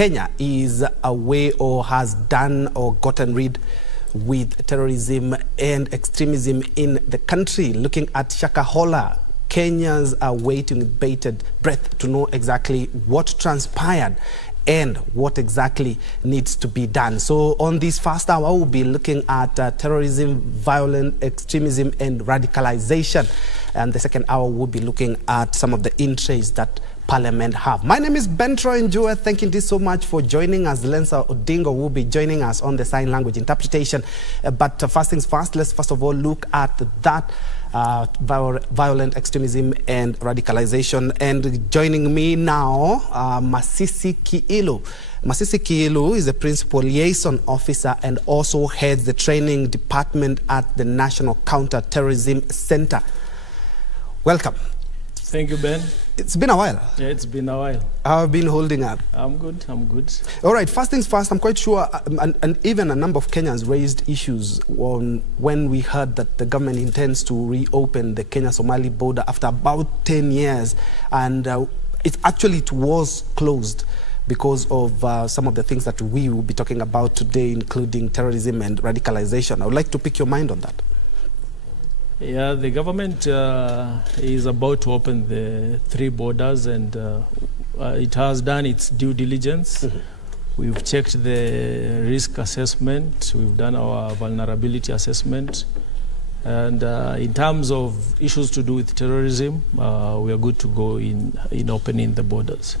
Kenya is away or has done or gotten rid with terrorism and extremism in the country. Looking at Shakahola, Kenyans are waiting with bated breath to know exactly what transpired and what exactly needs to be done. So on this first hour, we'll be looking at terrorism, violent extremism, and radicalization. And the second hour, we'll be looking at some of the interests that Parliament have. My name is Njue. Thank you so much for joining us. Lensa Odingo will be joining us on the sign language interpretation. But first things first, let's first of all look at that violent extremism and radicalization. And joining me now, Masisi Kiilu. Masisi Kiilu is a principal liaison officer and also heads the training department at the National Counter-Terrorism Center. Welcome. Thank you, Ben. It's been a while. Yeah, it's been a while. How have you been holding up? I'm good, I'm good. All right, first things first, I'm quite sure, and even a number of Kenyans raised issues when we heard that the government intends to reopen the Kenya-Somali border after about 10 years, and it was closed because of some of the things that we will be talking about today, including terrorism and radicalization. I would like to pick your mind on that. Yeah, the government is about to open the 3 borders, and it has done its due diligence. We've checked the risk assessment, we've done our vulnerability assessment, and in terms of issues to do with terrorism, we are good to go in opening the borders.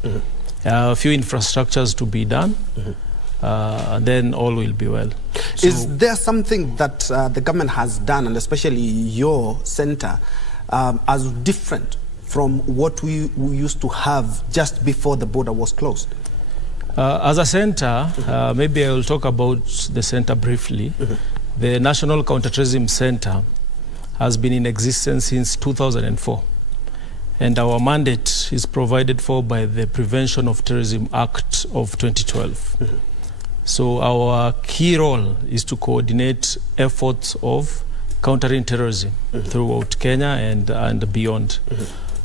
A few infrastructures to be done. And then all will be well. So, is there something that the government has done, and especially your center, as different from what we used to have just before the border was closed? As a center, maybe I will talk about the center briefly. The National Counterterrorism Center has been in existence since 2004. And our mandate is provided for by the Prevention of Terrorism Act of 2012. So our key role is to coordinate efforts of countering terrorism throughout Kenya and beyond.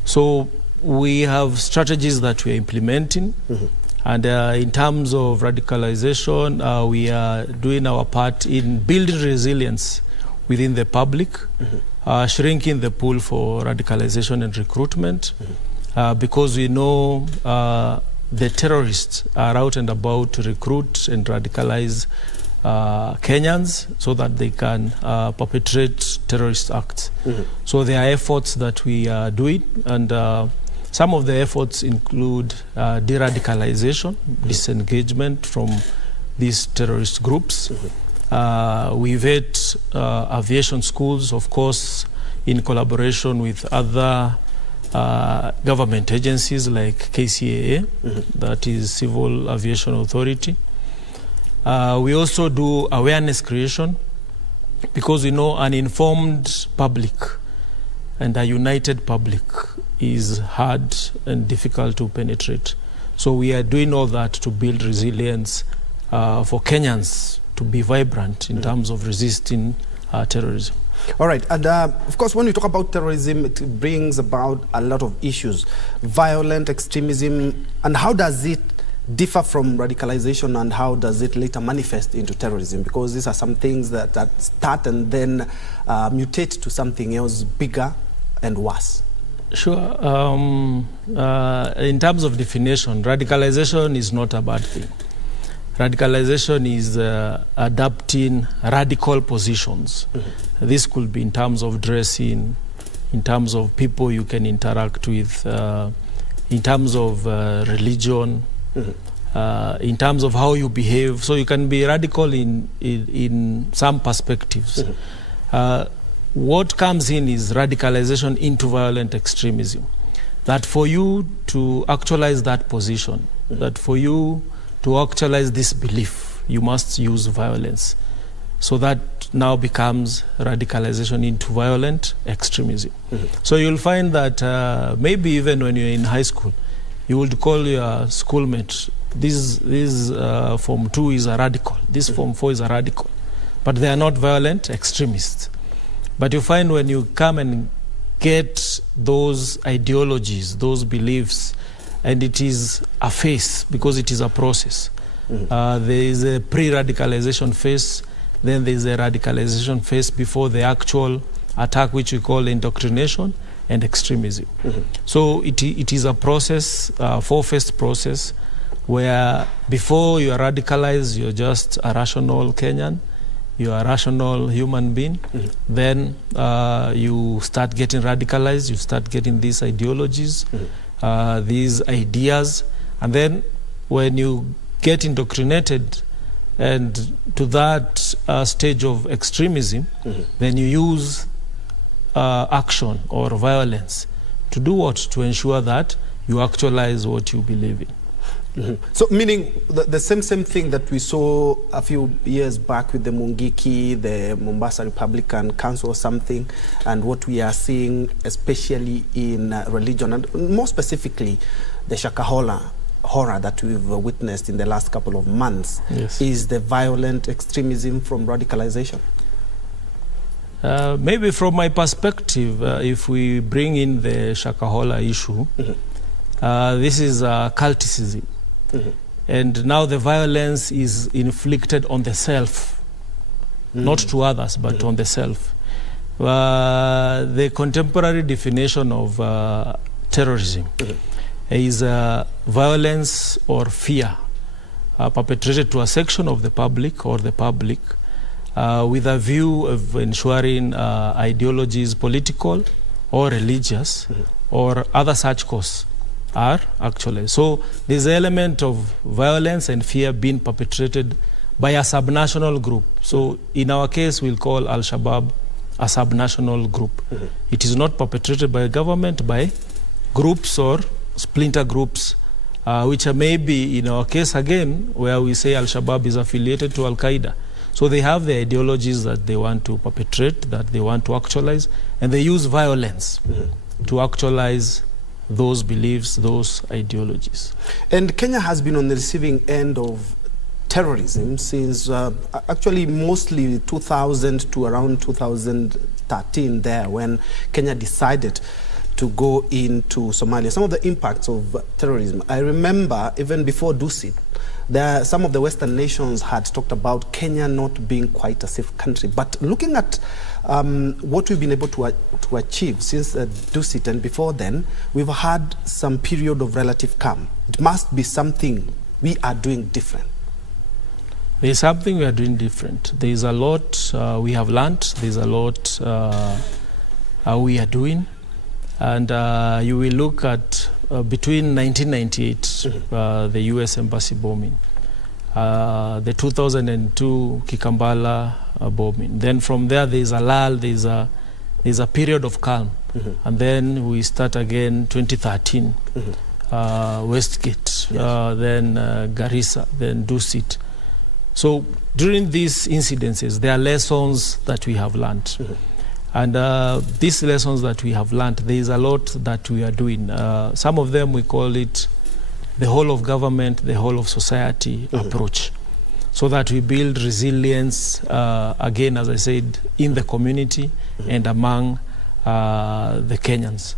So we have strategies that we are implementing. And in terms of radicalization, we are doing our part in building resilience within the public, shrinking the pool for radicalization and recruitment, because we know the terrorists are out and about to recruit and radicalize Kenyans so that they can perpetrate terrorist acts. So there are efforts that we are doing, and some of the efforts include de-radicalization, disengagement from these terrorist groups. We've had aviation schools, of course, in collaboration with other government agencies like KCAA, that is Civil Aviation Authority. We also do awareness creation, because we know an informed public and a united public is hard and difficult to penetrate. So we are doing all that to build resilience for Kenyans to be vibrant in terms of resisting terrorism. All right, and of course, when we talk about terrorism, it brings about a lot of issues. Violent extremism, and how does it differ from radicalization, and how does it later manifest into terrorism? Because these are some things that start and then mutate to something else bigger and worse. Sure. In terms of definition, radicalization is not a bad thing. Radicalization is adapting radical positions. This could be in terms of dressing, in terms of people you can interact with, in terms of religion, in terms of how you behave. So you can be radical in some perspectives. What comes in is radicalization into violent extremism. That for you to actualize that position, that for you to actualize this belief, you must use violence. So that now becomes radicalization into violent extremism. So you'll find that maybe even when you're in high school, you would call your schoolmate, this Form 2 is a radical, this Form 4 is a radical. But they are not violent extremists. But you find when you come and get those ideologies, those beliefs and it is a phase because it is a process. There is a pre-radicalization phase, then there is a radicalization phase before the actual attack, which we call indoctrination and extremism. So it is a process, a four-phase process, where before you are radicalized, you're just a rational Kenyan, you are a rational human being. Then you start getting radicalized, you start getting these ideologies, these ideas, and then when you get indoctrinated and to that stage of extremism, then you use action or violence to do what? To ensure that you actualize what you believe in. So meaning the same thing that we saw a few years back with the Mungiki, the Mombasa Republican Council or something, and what we are seeing especially in religion, and more specifically the Shakahola horror that we've witnessed in the last couple of months, is the violent extremism from radicalization? Maybe from my perspective, if we bring in the Shakahola issue, this is culticism. And now the violence is inflicted on the self, not to others, but on the self. The contemporary definition of terrorism is violence or fear perpetrated to a section of the public or the public with a view of ensuring ideologies, political or religious, or other such cause are actually. So there's an element of violence and fear being perpetrated by a subnational group. So in our case, we'll call Al-Shabaab a subnational group. It is not perpetrated by a government, by groups or splinter groups, which are maybe, in our case again, where we say Al-Shabaab is affiliated to Al-Qaeda. So they have the ideologies that they want to perpetrate, that they want to actualize, and they use violence to actualize those beliefs, those ideologies. And Kenya has been on the receiving end of terrorism since actually mostly 2000 to around 2013 there, when Kenya decided to go into Somalia. Some of the impacts of terrorism, I remember even before Dusit, some of the Western nations had talked about Kenya not being quite a safe country. But looking at what we've been able to achieve since Dusit and before then, we've had some period of relative calm. It must be something we are doing different. There's something we are doing different. There's a lot we have learned. There's a lot we are doing. And you will look at between 1998, the U.S. Embassy bombing, the 2002 Kikambala bombing. Then from there, there's a lull, there's a period of calm. And then we start again 2013, Westgate, then Garissa, then Dusit. So during these incidences, there are lessons that we have learned. And these lessons that we have learned, there is a lot that we are doing. Some of them we call it the whole of government, the whole of society approach, so that we build resilience, again, as I said, in the community and among the Kenyans.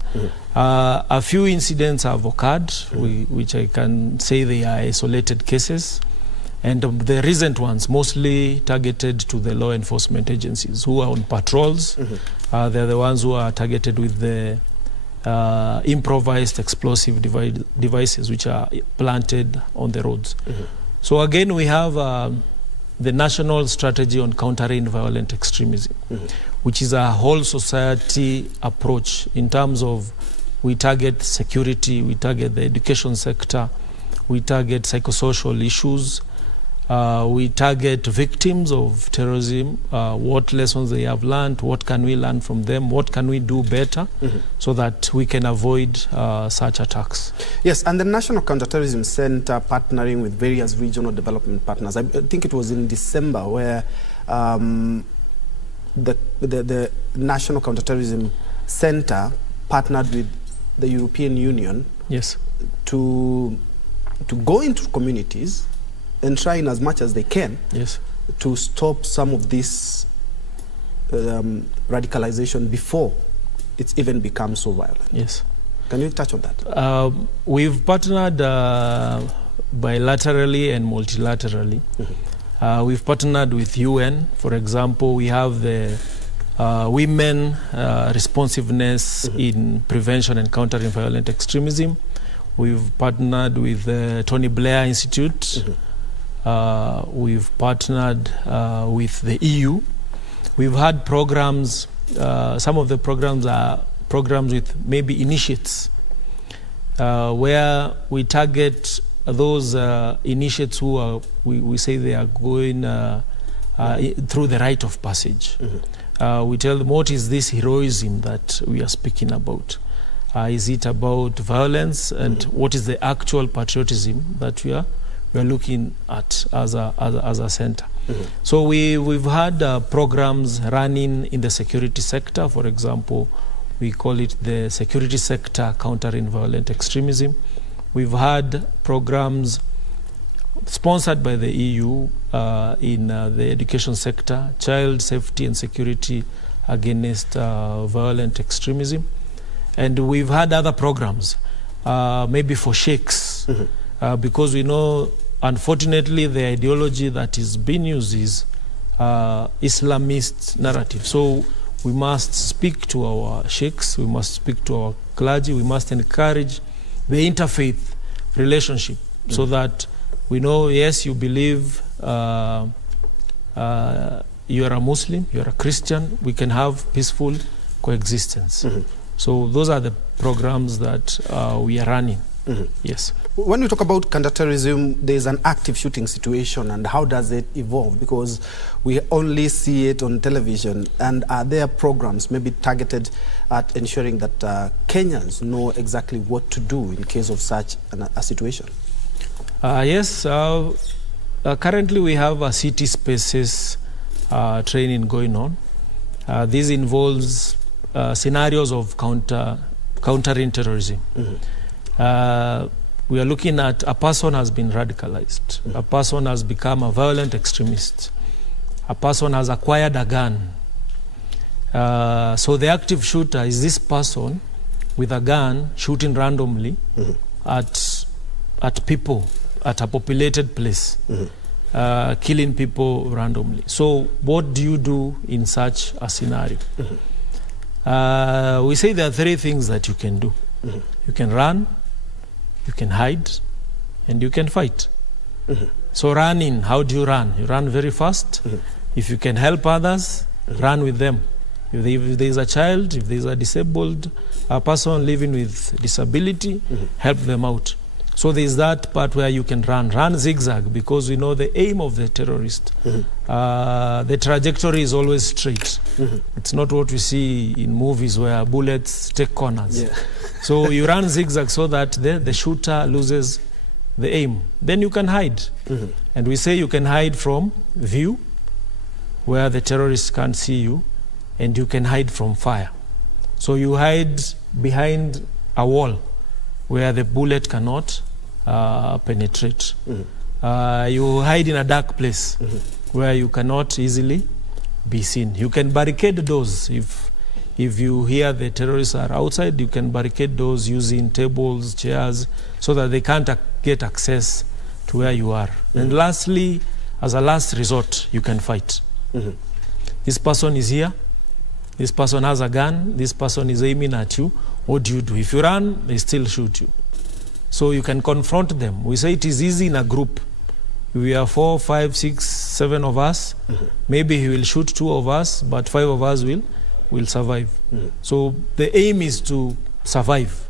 A few incidents have occurred, which I can say they are isolated cases. And the recent ones mostly targeted to the law enforcement agencies who are on patrols. They're the ones who are targeted with the improvised explosive devices which are planted on the roads. So again, we have the National Strategy on Countering Violent Extremism, which is a whole society approach in terms of we target security, we target the education sector, we target psychosocial issues, we target victims of terrorism, what lessons they have learned, what can we learn from them, what can we do better so that we can avoid such attacks. Yes, and the National Counterterrorism Center partnering with various regional development partners. I think it was in December where the National Counterterrorism Center partnered with the European Union to go into communities and try in as much as they can to stop some of this radicalization before it's even become so violent. Can you touch on that? We've partnered bilaterally and multilaterally. We've partnered with UN. For example, we have the Women Responsiveness in Prevention and Countering Violent Extremism. We've partnered with the Tony Blair Institute. We've partnered with the EU. We've had programs. Some of the programs are programs with maybe initiates, where we target those initiates who are, we say they are going through the rite of passage. We tell them, what is this heroism that we are speaking about? Is it about violence? And what is the actual patriotism that we are looking at as a center? So we've had programs running in the security sector. For example, we call it the security sector countering violent extremism. We've had programs sponsored by the EU in the education sector, child safety and security against violent extremism. And we've had other programs, maybe for sheikhs, because we know, unfortunately, the ideology that is being used is Islamist narrative. So we must speak to our sheikhs, we must speak to our clergy, we must encourage the interfaith relationship so that we know, yes, you believe you are a Muslim, you are a Christian, we can have peaceful coexistence. So those are the programs that we are running. Yes. When we talk about counterterrorism, there's an active shooting situation, and how does it evolve? Because we only see it on television, and are there programs maybe targeted at ensuring that Kenyans know exactly what to do in case of such a situation? Yes. Currently we have a city spaces training going on. This involves scenarios of countering terrorism. We are looking at a person has been radicalized, a person has become a violent extremist, a person has acquired a gun. So the active shooter is this person with a gun shooting randomly at people, at a populated place, killing people randomly. So what do you do in such a scenario? We say there are three things that you can do. You can run, you can hide, and you can fight. So running, how do you run? You run very fast. If you can help others, run with them. If there is a child, if there is a disabled person living with disability, help them out. So there is that part where you can run zigzag, because we know the aim of the terrorist. The trajectory is always straight. It's not what we see in movies where bullets take corners. So you run zigzag so that the shooter loses the aim. Then you can hide. And we say you can hide from view, where the terrorists can't see you, and you can hide from fire. So you hide behind a wall where the bullet cannot penetrate. You hide in a dark place where you cannot easily be seen. You can barricade doors. If you hear the terrorists are outside, you can barricade doors using tables, chairs, so that they can't get access to where you are. And lastly, as a last resort, you can fight. This person is here. This person has a gun. This person is aiming at you. What do you do? If you run, they still shoot you. So you can confront them. We say it is easy in a group. We are 4, 5, 6, 7 of us. Maybe he will shoot 2 of us, but 5 of us will survive. So the aim is to survive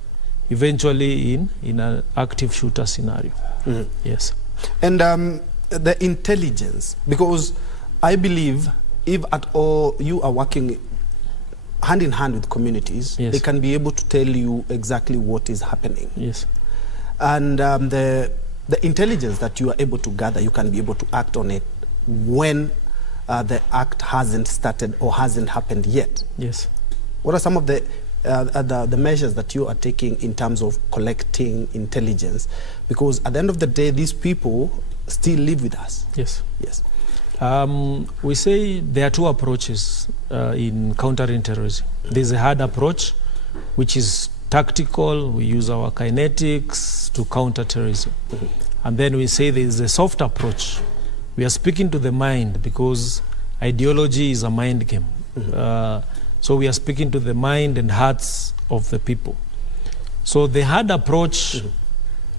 eventually in an active shooter scenario. Yes. And the intelligence, because I believe if at all you are working hand in hand with communities, they can be able to tell you exactly what is happening. Yes. And the intelligence that you are able to gather, you can be able to act on it when the act hasn't started or hasn't happened yet. Yes. What are some of the measures that you are taking in terms of collecting intelligence? Because at the end of the day, these people still live with us. Yes. Yes. We say there are 2 approaches in countering terrorism. There's a hard approach, which is tactical, we use our kinetics to counter terrorism. And then we say there is a soft approach. We are speaking to the mind because ideology is a mind game. So we are speaking to the mind and hearts of the people. So the hard approach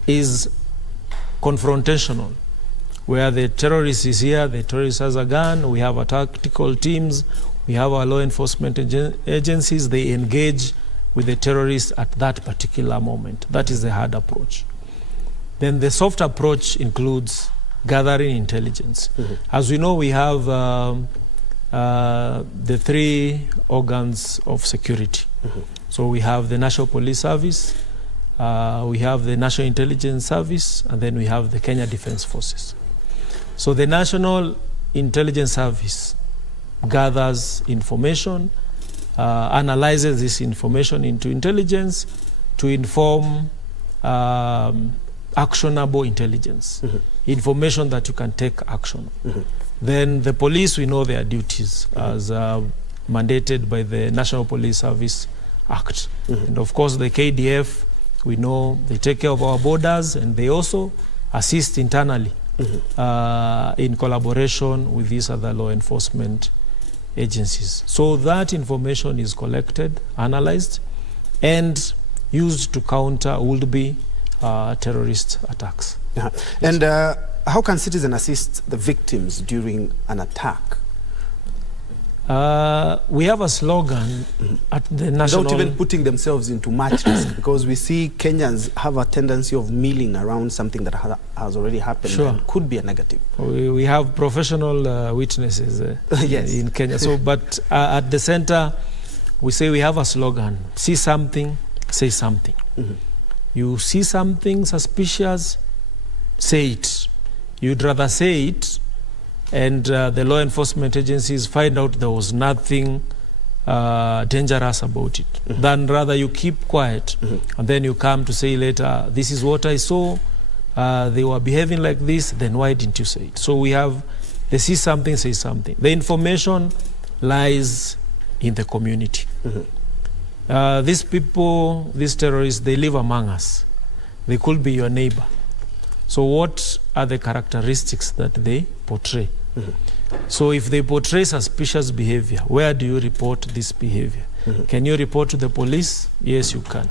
is confrontational, where the terrorist is here, the terrorist has a gun, we have our tactical teams, we have our law enforcement agencies, they engage with the terrorists at that particular moment. That is the hard approach. Then the soft approach includes gathering intelligence. As we know, we have the three organs of security. So we have the National Police Service, we have the National Intelligence Service, and then we have the Kenya Defence Forces. So the National Intelligence Service gathers information, analyzes this information into intelligence to inform actionable intelligence, information that you can take action. Then the police, we know their duties as mandated by the National Police Service Act. And of course the KDF, we know they take care of our borders and they also assist internally in collaboration with these other law enforcement agencies. So that information is collected, analyzed, and used to counter would-be terrorist attacks. And how can citizens assist the victims during an attack? We have a slogan at the national... Without even putting themselves into much risk, because we see Kenyans have a tendency of milling around something that has already happened and could be a negative. We have professional witnesses in Kenya. So, but at the center, we say we have a slogan: see something, say something. You see something suspicious, say it. You'd rather say it and the law enforcement agencies find out there was nothing dangerous about it, than rather you keep quiet and then you come to say later, this is what I saw, they were behaving like this, then why didn't you say it? So we have, they see something, say something. The information lies in the community. These people, these terrorists, they live among us. They could be your neighbor. So what are the characteristics that they portray? So if they portray suspicious behavior, where do you report this behavior? Can you report to the police? Yes, you can.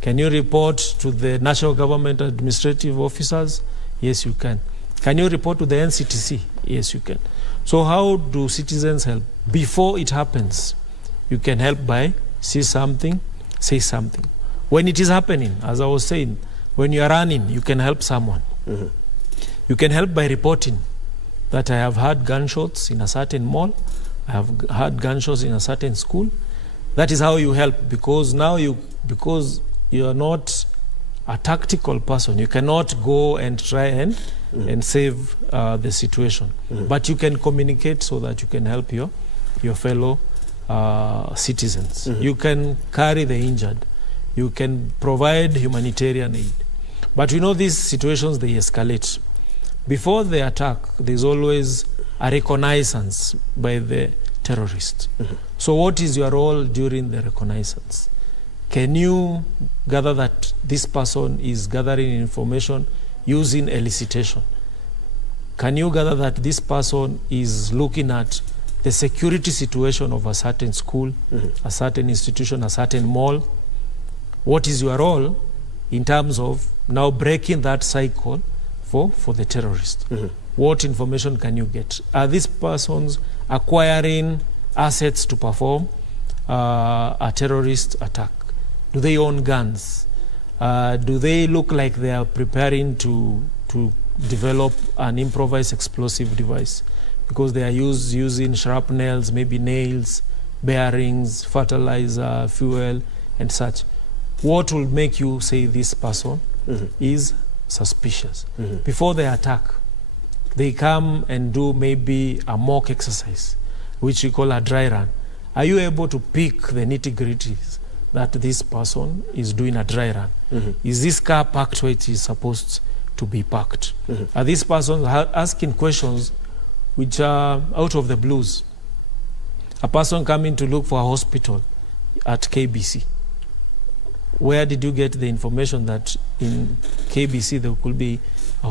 Can you report to the national government administrative officers? Yes, you can. Can you report to the NCTC? Yes, you can. So how do citizens help? Before it happens, you can help by see something, say something. When it is happening, as I was saying, when you are running, you can help someone. You can help by reporting that I have had gunshots in a certain mall, I have had gunshots in a certain school. That is how you help, because now because you are not a tactical person, you cannot go and try and save the situation. But you can communicate so that you can help your fellow citizens. You can carry the injured. You can provide humanitarian aid. But we know these situations, they escalate. Before the attack, there's always a reconnaissance by the terrorist. So what is your role during the reconnaissance? Can you gather that this person is gathering information using elicitation? Can you gather that this person is looking at the security situation of a certain school, a certain institution, a certain mall? What is your role in terms of now breaking that cycle for the terrorist? What information can you get? Are these persons acquiring assets to perform a terrorist attack? Do they own guns? Do they look like they are preparing to develop an improvised explosive device? Because they are using shrapnels, maybe nails, bearings, fertilizer, fuel, and such. What will make you say this person is suspicious? Before the attack, they come and do maybe a mock exercise, which we call a dry run. Are you able to pick the nitty-gritties that this person is doing a dry run? Is this car parked where it is supposed to be parked? Are these persons asking questions which are out of the blues? A person coming to look for a hospital at KBC. where did you get the information that in KBC there could be?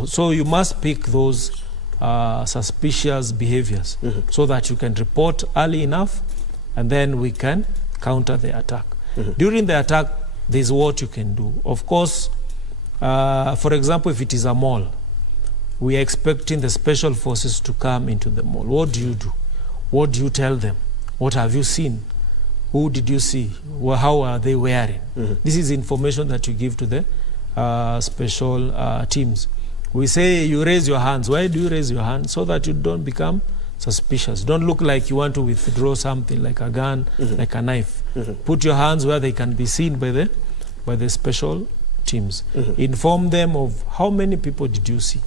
So you must pick those suspicious behaviors so that you can report early enough, and then we can counter the attack. During the attack, there's what you can do. Of course, for example, if it is a mall, we are expecting the special forces to come into the mall. What do you do? What do you tell them? What have you seen? Who did you see? Well, how are they wearing? This is information that you give to the special teams. We say you raise your hands. Why do you raise your hands? So that you don't become suspicious. Don't look like you want to withdraw something like a gun, like a knife. Put your hands where they can be seen by the special teams. Inform them of how many people did you see.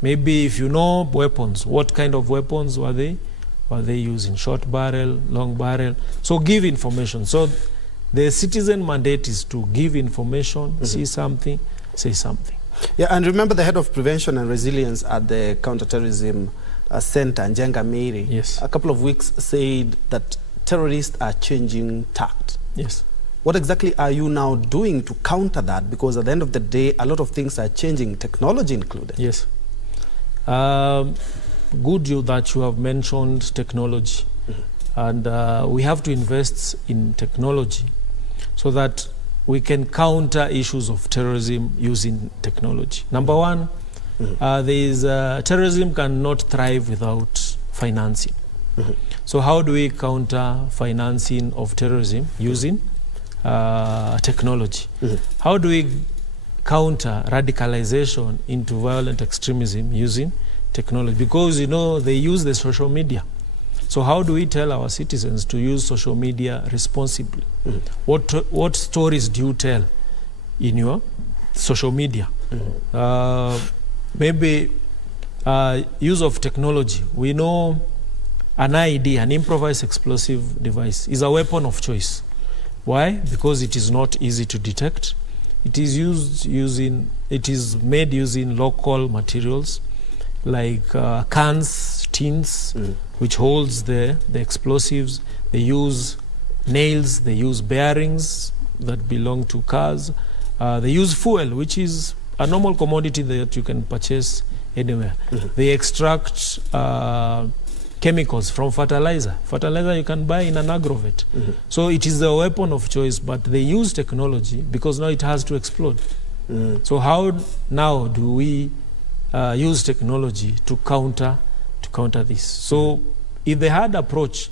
Maybe if you know weapons, what kind of weapons were they using? Short barrel, long barrel. So give information. So the citizen mandate is to give information, see something, say something. Yeah, and remember the head of prevention and resilience at the counterterrorism center, Njenga Miri, yes, a couple of weeks said that terrorists are changing tact. Yes. What exactly are you now doing to counter that? Because at the end of the day, a lot of things are changing, technology included. Yes. Good that you have mentioned technology. And we have to invest in technology so that we can counter issues of terrorism using technology. Number one, terrorism cannot thrive without financing. So how do we counter financing of terrorism using technology? How do we counter radicalization into violent extremism using technology? Because, you know, they use the social media. So how do we tell our citizens to use social media responsibly? What stories do you tell in your social media? Maybe use of technology. We know an IED, an improvised explosive device, is a weapon of choice. Why? Because it is not easy to detect. It is made using local materials like cans, tins, which holds the explosives. They use nails, they use bearings that belong to cars. They use fuel, which is a normal commodity that you can purchase anywhere. They extract chemicals from fertilizer. Fertilizer you can buy in an agrovet. So it is a weapon of choice, but they use technology because now it has to explode. So how now do we use technology to counter this? So if the hard approach,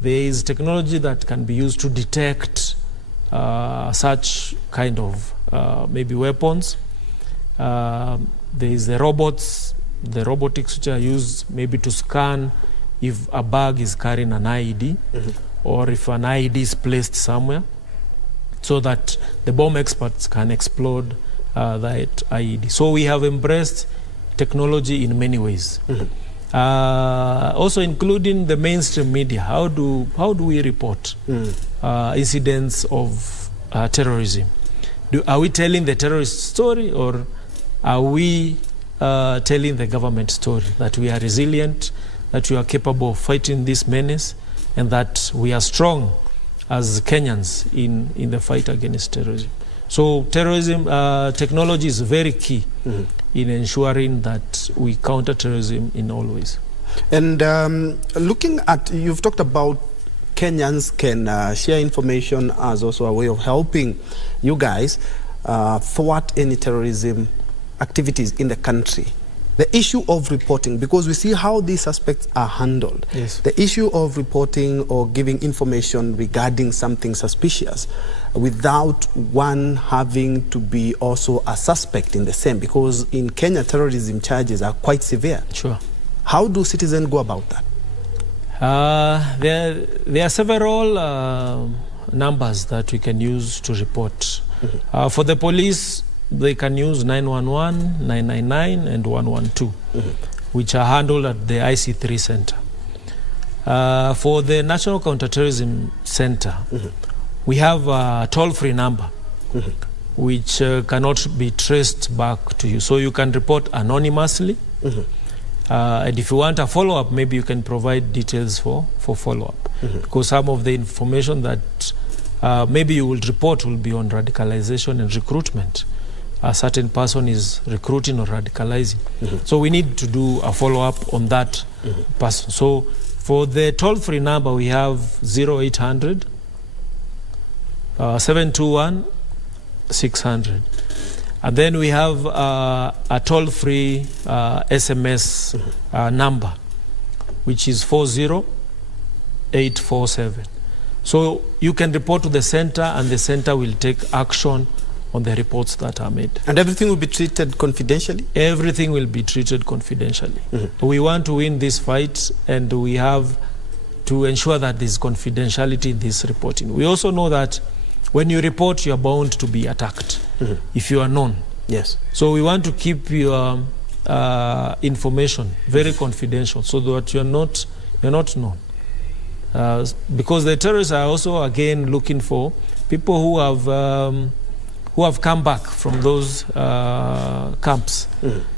there is technology that can be used to detect such kind of maybe weapons. There is the robotics which are used maybe to scan if a bag is carrying an IED or if an IED is placed somewhere, so that the bomb experts can explode that IED. So we have embraced technology in many ways. Also including the mainstream media. How do we report incidents of terrorism? Are we telling the terrorist story, or are we telling the government story that we are resilient, that we are capable of fighting this menace, and that we are strong as Kenyans in the fight against terrorism? So terrorism, technology is very key in ensuring that we counter terrorism in all ways. And looking at, you've talked about Kenyans can share information as also a way of helping you guys thwart any terrorism activities in the country. The issue of reporting, because we see how these aspects are handled. Yes. The issue of reporting or giving information regarding something suspicious without one having to be also a suspect in the same, because in Kenya terrorism charges are quite severe. Sure. How do citizens go about that? There are several numbers that we can use to report. For the police, they can use 911, 999, and 112, which are handled at the IC3 center. For the National Counterterrorism Center, we have a toll-free number, which cannot be traced back to you. So you can report anonymously. And if you want a follow-up, maybe you can provide details for follow-up. Because some of the information that maybe you will report will be on radicalization and recruitment. A certain person is recruiting or radicalizing. So we need to do a follow-up on that person. So for the toll-free number, we have 0800 721 600. And then we have a toll-free SMS number, which is 40847. So you can report to the center, and the center will take action on the reports that are made. And everything will be treated confidentially? Everything will be treated confidentially. We want to win this fight, and we have to ensure that there's confidentiality in this reporting. We also know that when you report, you're bound to be attacked if you are known. Yes. So we want to keep your information very confidential, so that you're not known. Because the terrorists are also again looking for people who have come back from those camps.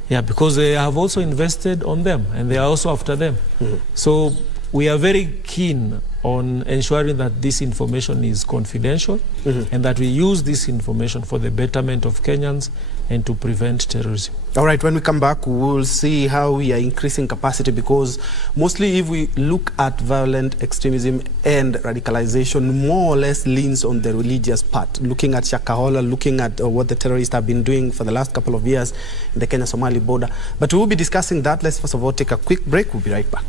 Yeah, because they have also invested on them, and they are also after them. So we are very keen on ensuring that this information is confidential and that we use this information for the betterment of Kenyans and to prevent terrorism. All right, when we come back, we'll see how we are increasing capacity, because mostly if we look at violent extremism and radicalization, more or less leans on the religious part. Looking at Shakahola, looking at what the terrorists have been doing for the last couple of years in the Kenya-Somali border. But we will be discussing that. Let's first of all take a quick break. We'll be right back.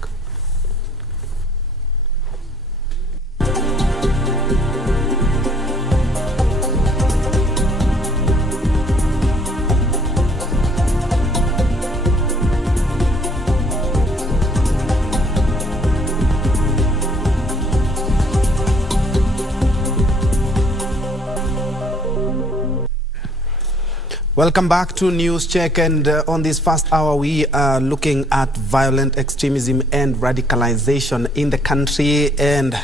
Welcome back to News Check, and on this first hour we are looking at violent extremism and radicalization in the country, and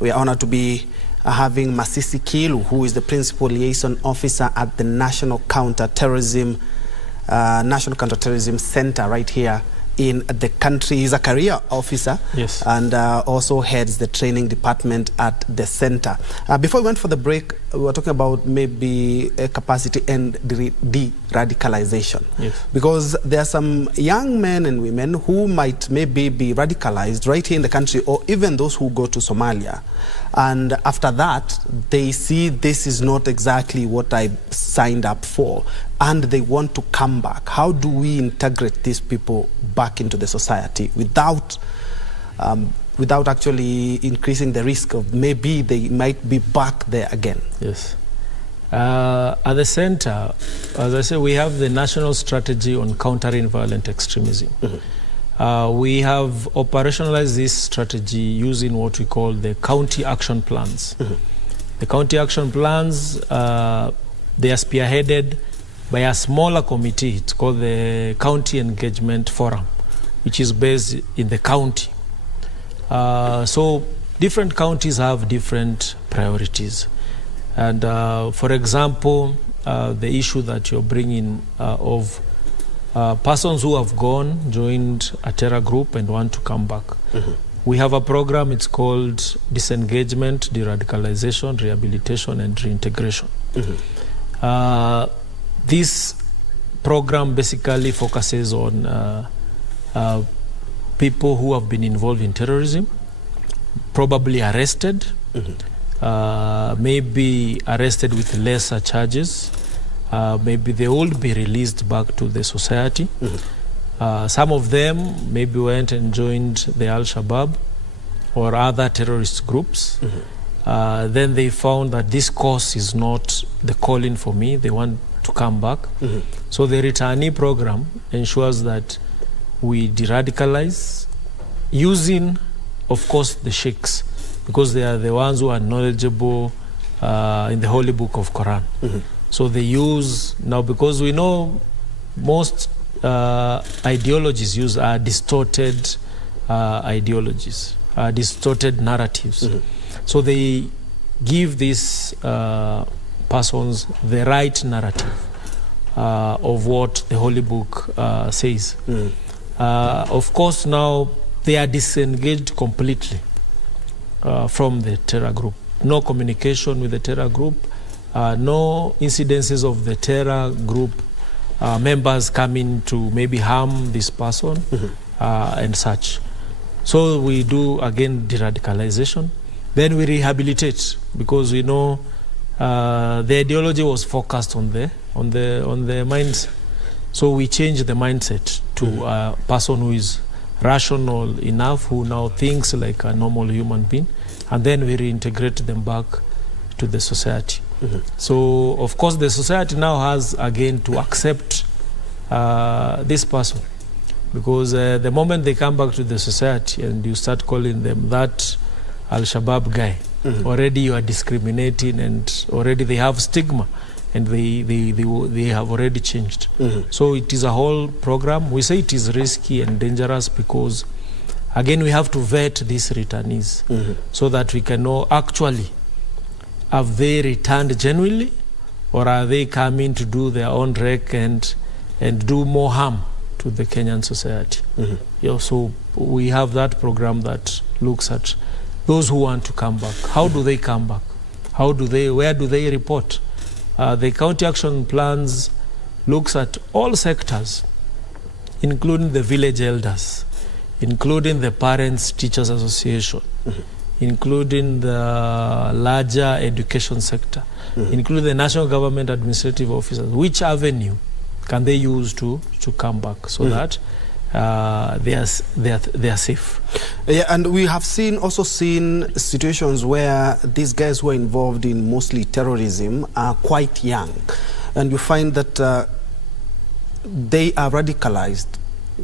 we are honored to be having Masisi Kiilu, who is the Principal Liaison Officer at the National Counterterrorism Center right here in the country. He's a career officer, yes, and also heads the training department at the center. Before we went for the break, we were talking about maybe capacity and de-radicalization. Yes. Because there are some young men and women who might maybe be radicalized right here in the country, or even those who go to Somalia. And after that, they see this is not exactly what I signed up for, and they want to come back. How do we integrate these people back into the society without actually increasing the risk of maybe they might be back there again? Yes. At the center, as I said, we have the national strategy on countering violent extremism. We have operationalized this strategy using what we call the county action plans. The county action plans, they are spearheaded by a smaller committee. It's called the County Engagement Forum, which is based in the county. So different counties have different priorities. And for example, the issue that you're bringing of persons who have joined a terror group and want to come back. We have a program, it's called Disengagement, De-radicalization, Rehabilitation and Reintegration. This program basically focuses on people who have been involved in terrorism, probably arrested, maybe arrested with lesser charges. Maybe they will be released back to the society. Some of them maybe went and joined the Al-Shabaab or other terrorist groups. Then they found that this course is not the calling for me. They want to come back. So the returnee program ensures that we de-radicalize using, of course, the sheikhs, because they are the ones who are knowledgeable in the Holy Book of Quran. So they use, now because we know most ideologies used are distorted ideologies, distorted narratives. So they give these persons the right narrative of what the Holy Book says. Of course, now they are disengaged completely from the terror group. no communication with the terror group, no incidences of the terror group members coming to maybe harm this person and such. So we do again de-radicalization. Then we rehabilitate, because we know the ideology was focused on the minds. So we change the mindset to a person who is rational enough, who now thinks like a normal human being, and then we reintegrate them back to the society. So of course the society now has again to accept this person, because the moment they come back to the society and you start calling them that Al-Shabaab guy, already you are discriminating, and already they have stigma, and they have already changed. So it is a whole program. We say it is risky and dangerous because again we have to vet these returnees so that we can know actually have they returned genuinely, or are they coming to do their own wreck and do more harm to the Kenyan society. So we have that program that looks at those who want to come back. How do they come back? Where do they report? The county action plans looks at all sectors, including the village elders, including the parents teachers association, including the larger education sector, including the national government administrative officers. Which avenue can they use to come back so that they are safe? Yeah, and we have also seen situations where these guys who are involved in mostly terrorism are quite young, and you find that they are radicalized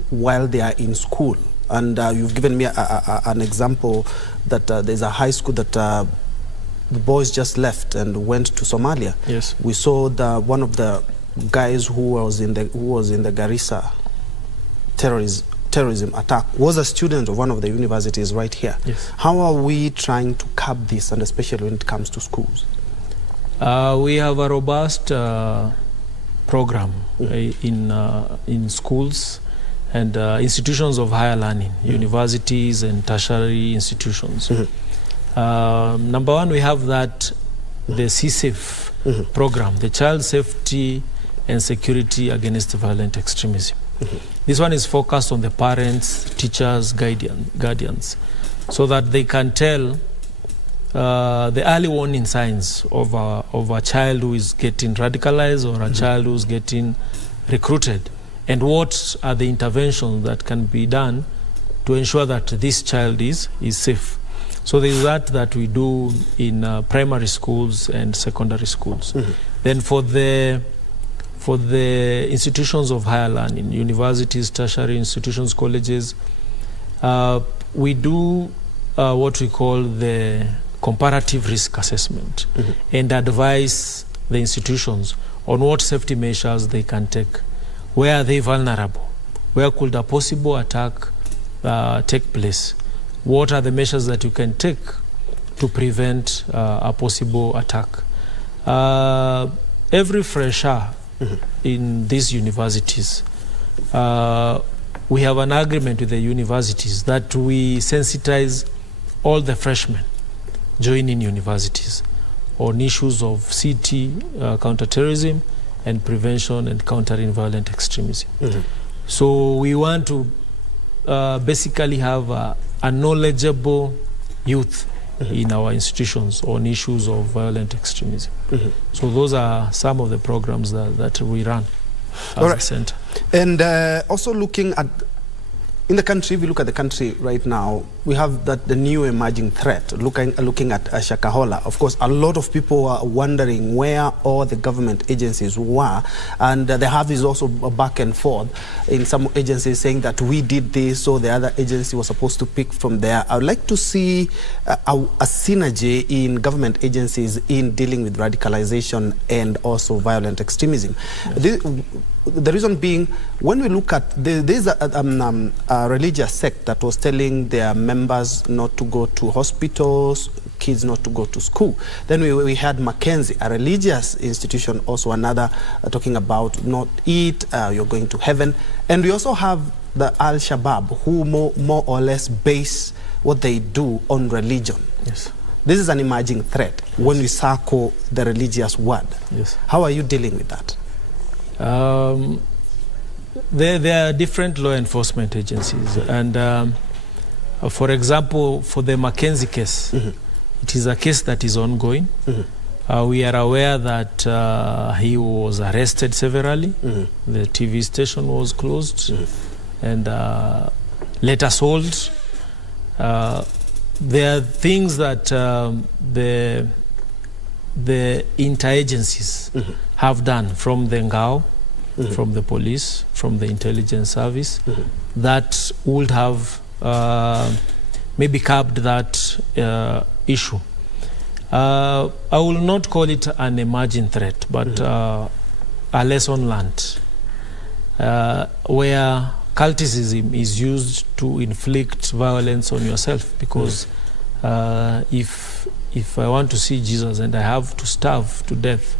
while they are in school. And you've given me an example that there's a high school that the boys just left and went to Somalia. Yes. We saw one of the guys who was in the Garissa terrorism attack was a student of one of the universities right here. Yes. How are we trying to curb this, and especially when it comes to schools? We have a robust program in schools and institutions of higher learning, universities and tertiary institutions. Number one, we have the CSAFE program, the Child Safety and Security Against Violent Extremism. This one is focused on the parents, teachers, guardians, so that they can tell the early warning signs of a child who is getting radicalized or a child who is getting recruited, and what are the interventions that can be done to ensure that this child is safe. So there is that we do in primary schools and secondary schools. Then for the institutions of higher learning, universities, tertiary institutions, colleges, we do what we call the comparative risk assessment and advise the institutions on what safety measures they can take. Where are they vulnerable? Where could a possible attack take place? What are the measures that you can take to prevent a possible attack? Every fresher in these universities, we have an agreement with the universities that we sensitize all the freshmen joining universities on issues of CT, counterterrorism, and prevention and countering violent extremism. So we want to basically have a knowledgeable youth in our institutions on issues of violent extremism. So those are some of the programs that we run as a center. And also looking at, in the country, if you look at the country right now, we have the new emerging threat, looking at Shakahola. Of course, a lot of people are wondering where all the government agencies were, and they have this also back and forth in some agencies saying that we did this, so the other agency was supposed to pick from there. I would like to see a synergy in government agencies in dealing with radicalization and also violent extremism. Yes. The reason being, when we look at, there's a religious sect that was telling their members not to go to hospitals, kids not to go to school. Then we had Mackenzie, a religious institution, also another talking about not eat, you're going to heaven. And we also have the Al-Shabaab, who more or less base what they do on religion. Yes. This is an emerging threat when we circle the religious word. Yes. How are you dealing with that? There are different law enforcement agencies. And for example, for the Mackenzie case, it is a case that is ongoing. We are aware that he was arrested severally. The TV station was closed and later sold. There are things that the interagencies have done from the Ngao, from the police, from the intelligence service, that would have maybe curbed that issue. I will not call it an emerging threat, but a lesson learned, where cultism is used to inflict violence on yourself, because if I want to see Jesus and I have to starve to death,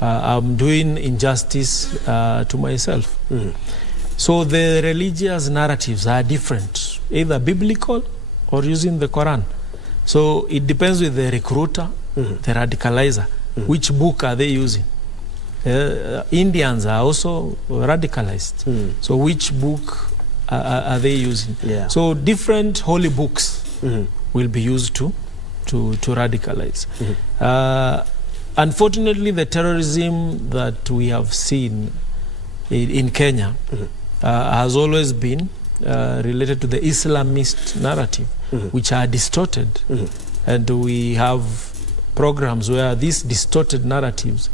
I'm doing injustice to myself. So the religious narratives are different, either biblical or using the Quran. So it depends with the recruiter, the radicalizer. Which book are they using? Indians are also radicalized. So which book are they using? Yeah. So different holy books will be used to radicalize. Unfortunately, the terrorism that we have seen in Kenya has always been related to the Islamist narrative, which are distorted. And we have programs where these distorted narratives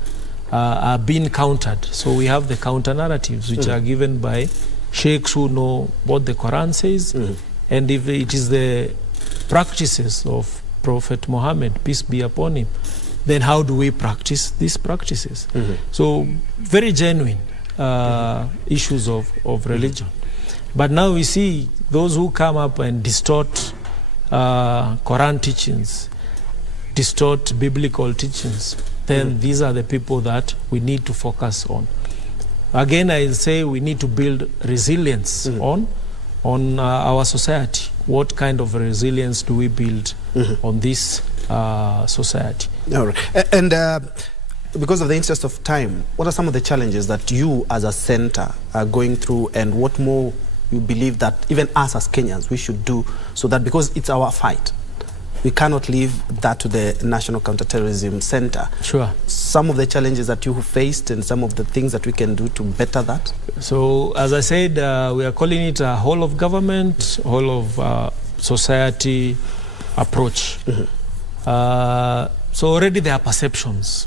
are being countered. So we have the counter narratives, which are given by sheikhs who know what the Quran says, and if it is the practices of Prophet Muhammad, peace be upon him, then how do we practice these practices? So very genuine issues of religion. But now we see those who come up and distort Quran teachings, distort biblical teachings, then these are the people that we need to focus on. Again, I say we need to build resilience on our society. What kind of resilience do we build on this society? All right. And because of the interest of time, what are some of the challenges that you as a center are going through, and what more you believe that even us as Kenyans we should do, so that, because it's our fight, we cannot leave that to the National Counterterrorism Center? Sure. Some of the challenges that you faced and some of the things that we can do to better that? So, as I said, we are calling it a whole of government, whole of society approach. So already there are perceptions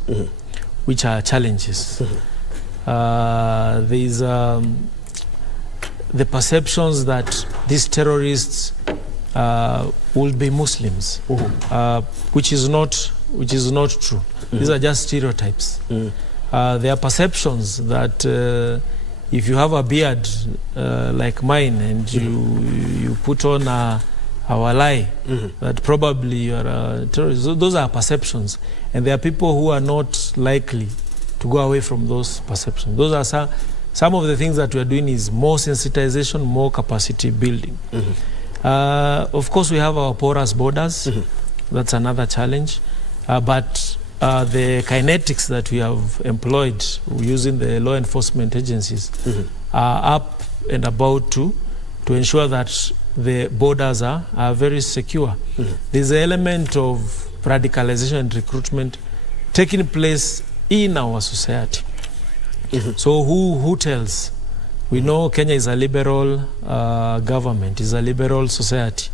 which are challenges. There's the perceptions that these terrorists will be Muslims, which is not true. These are just stereotypes. There are perceptions that if you have a beard like mine and you put on a walai, that probably you are a terrorist. Those are perceptions, and there are people who are not likely to go away from those perceptions. Those are some of the things that we are doing is more sensitization, more capacity building. Of course, we have our porous borders. That's another challenge. But the kinetics that we have employed using the law enforcement agencies are up and about to ensure that the borders are very secure. There's an element of radicalization and recruitment taking place in our society. So who tells? We know Kenya is a liberal government, is a liberal society.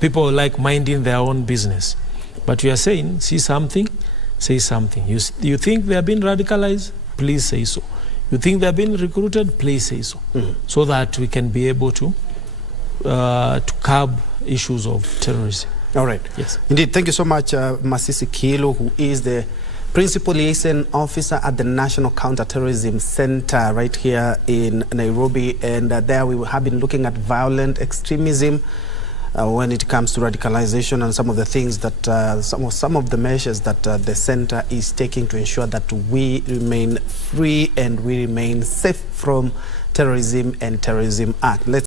People like minding their own business. But we are saying, see something, say something. You think they are being radicalized? Please say so. You think they are being recruited? Please say so. So that we can be able to curb issues of terrorism. All right. Yes. Indeed. Thank you so much, Masisi Kiilu, who is the Principal Liaison Officer at the National Counterterrorism Center right here in Nairobi. And there we have been looking at violent extremism when it comes to radicalization and some of the things that, some of the measures that the center is taking to ensure that we remain free and we remain safe from terrorism and terrorism act. Let's